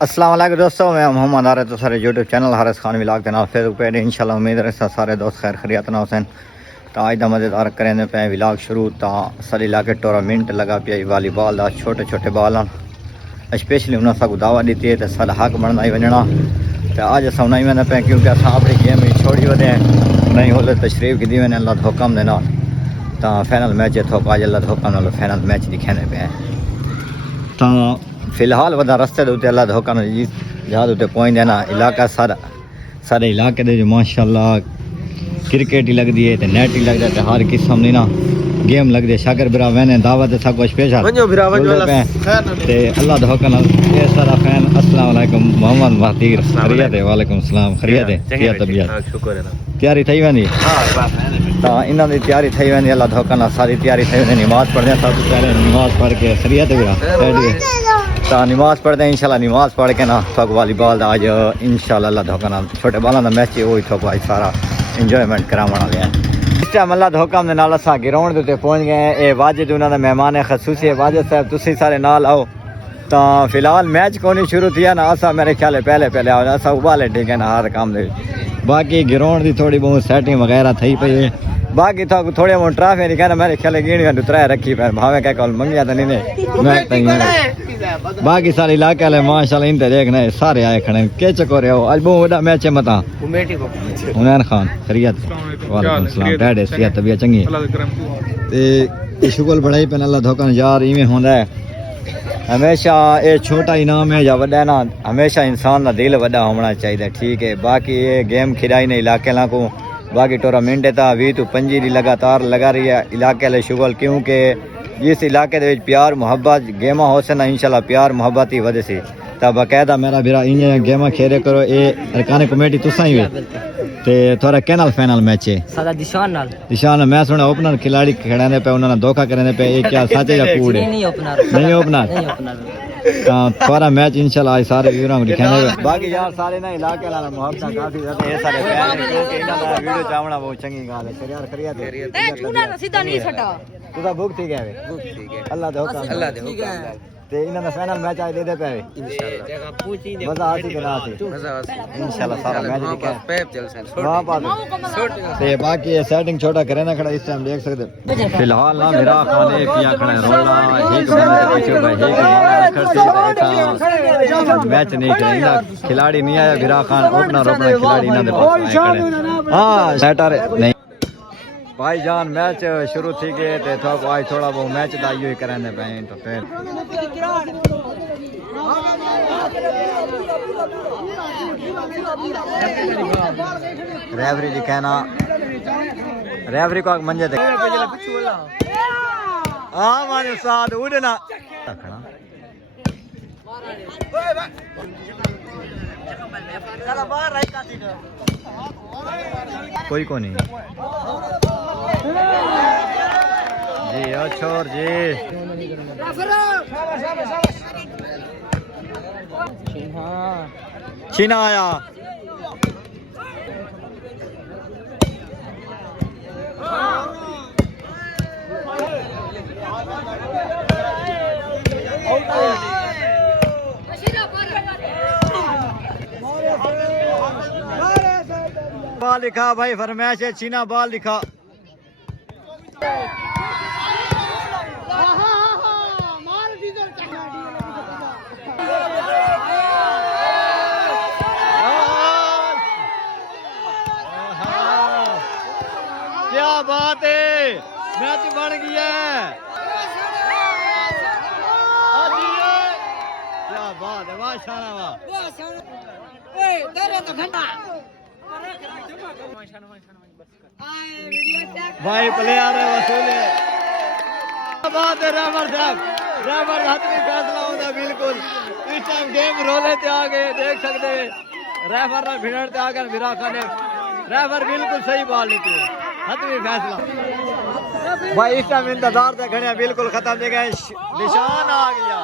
अस्सलाम वालेकुम दोस्तों, मैं मोहम्मद आरिफ तो सारे YouTube channel Haris Khan village के नाल फेसबुक पेज इंशाल्लाह उम्मीद है सारे दोस्त खैर खैरियत ना हुसैन तो आज दा मज़ेदार करेंगे पे विलाग शुरू तो सारे इलाके टूर्नामेंट लगा पिया वॉलीबॉल का छोटे छोटे बॉल स्पेशली उन्हें सब दावा दी है तो सारा हक बनना ही वजना तो अज अस उन्हें वेंदे पे क्योंकि अस अपनी गेम छोड़ी वे नहीं होले तशरीफ की वे अल्लाह के हुक्म दे नाल तो फाइनल मैच इतों अज अल्लाह के हुक्म नाल फाइनल मैच दिखाने पे तो फिलहाल वह रस्ते के उत्ते अल्लाह के हुक्म जहाज उत्ते पहुँच देना इलाका सारे इलाके दे माशाअल्लाह क्रिकेट ही लगती है तो नेट ही लगता है तो हर किस्म की ना गेम लगती है शाकर बिरा वहने दावत सब कुछ पेश अल्लाह के हुक्म ये सारा फैन अस्सलाम वालेकुम मोहम्मद महतीर खैरियत है वालेकुम सलाम खैरियत है क्या तबीयत तैयारी थी वेंदी तो इन्हों की तैयारी थी वेंदी अल्लाह के हुक्म सारी तैयारी थी वेंदी नमाज पढ़ते सब तो पहले नमाज पढ़ के खैरियत है बिरा तो नमाज पढ़ते हैं इंशाल्लाह नमाज पढ़ के ना थोक वॉलीबॉल का अज इंशाल्लाह अल्लाह के हुक्म छोटे बॉलों का मैच है वही थोक अज सारा इंजॉयमेंट कराने वाले हैं इस टाइम अल्लाह के हुक्म के नाल असां ग्राउंड के उत्ते पहुँच गए हैं ये वाजिद उन्होंने मेहमान है खसूसी है वाजिद साहब तुसी सारे नाल आओ तो फिलहाल मैच कोनी शुरू थिया ना असा मेरे ख्याल पहले आओ असा उबाले ठीक है ना हर काम दे बाकी ग्राउंड की थोड़ी बहुत सेटिंग वगैरह थी पई है बाकी तो थोड़े बहुत ट्राफी नहीं कहना मेरे ख्याल गिण घंटू त्रै रखी पे भावे क्या कल मंगिया तो नहीं ने बाकी सारे इलाके वाले माशाल्लाह इन देखना सारे आए खड़े के चकोरे हो आज बहुत बड़ा मैच है मता उमर खान खैरियत वालेकुम सलाम डैडे सेहत तबीयत चंगी ते शुगल बढ़ाई पे अल्लाह धोखा यार इवें होंदा है हमेशा ये छोटा इनाम है या वड्डा ना हमेशा इंसान का दिल वड्डा होना चाहिए ठीक है बाकी ये गेम खिलाई ने इलाके को बाकी टूर्नामेंट है 20 तो 25 लगातार लगा रही है इलाके वाले शुगल क्योंकि जिस इलाके प्यार मुहब्बत गेमा हो से ना इंशाल्लाह प्यार मुहब्बत ही वजह से तो बाकायदा मेरा भरा इन गेमा खेरे करो ये अरकान कमेटी तुसा ही ते थोड़ा कैनल फाइनल मैच है सादा दिशान मैं सुना ओपनर खिलाड़ी खड़ाने पे उन्होंने धोखा करने पे ये क्या सच है या कूड़ है नहीं ओपनर थोड़ा मैच इंशाल्लाह आज सारे वीरों को दिखाने बाकी यार सारे ना इलाके वाला मोहब्बत काफी ज्यादा है सारे फैन क्योंकि इनका वीडियो चावना बहुत चंगी गाल है यार खरिया दे ए छूना सीधा नहीं सटा तुदा भूख ठीक है अल्लाह दे हुक्म ते इन्हां दा फाइनल मैच आज दे दे पे इंशाल्लाह मजा आती के ना आती इंशाल्लाह सारा मैच दिखा पैप चल सन हां बात ते बाकी ये सेटिंग छोटा करे ना खड़ा इस टाइम देख सकते फिलहाल ना मेरा खान एक किया खड़ा रोला एक बंदे के पीछे भाई एक मैच नहीं खेला खिलाड़ी नहीं आया विरा खान ओपनर खिलाड़ी इन्हां दे पास खड़े हां सेटर नहीं भाईजान मैच शुरू थी गए थे तो आज थोड़ा वो मैच दा ही कराने पे तो फिर रेफरी जी कहना रेफरी को मंजे थे हां माने साथ उड़ना कोई को नहीं जी छोर जी छीना आया बॉल लिखा भाई फरमाइश है छीना बॉल लिखा क्या बात है मैच बन गया क्या बात है माशाल्लाह भाई प्लेयर है वसूल है बात है रेफर साहब रेफर हतमी फैसला होता बिल्कुल इस टाइम गेम रोले ते आ गए देख सकते रेफर ना भिड़ते आ गए विरा खान ने रेफर बिल्कुल सही बॉल लेती है हतमी फैसला भाई इस टाइम इंतजार थे घड़ियां बिल्कुल खत्म हो गए निशान आ गया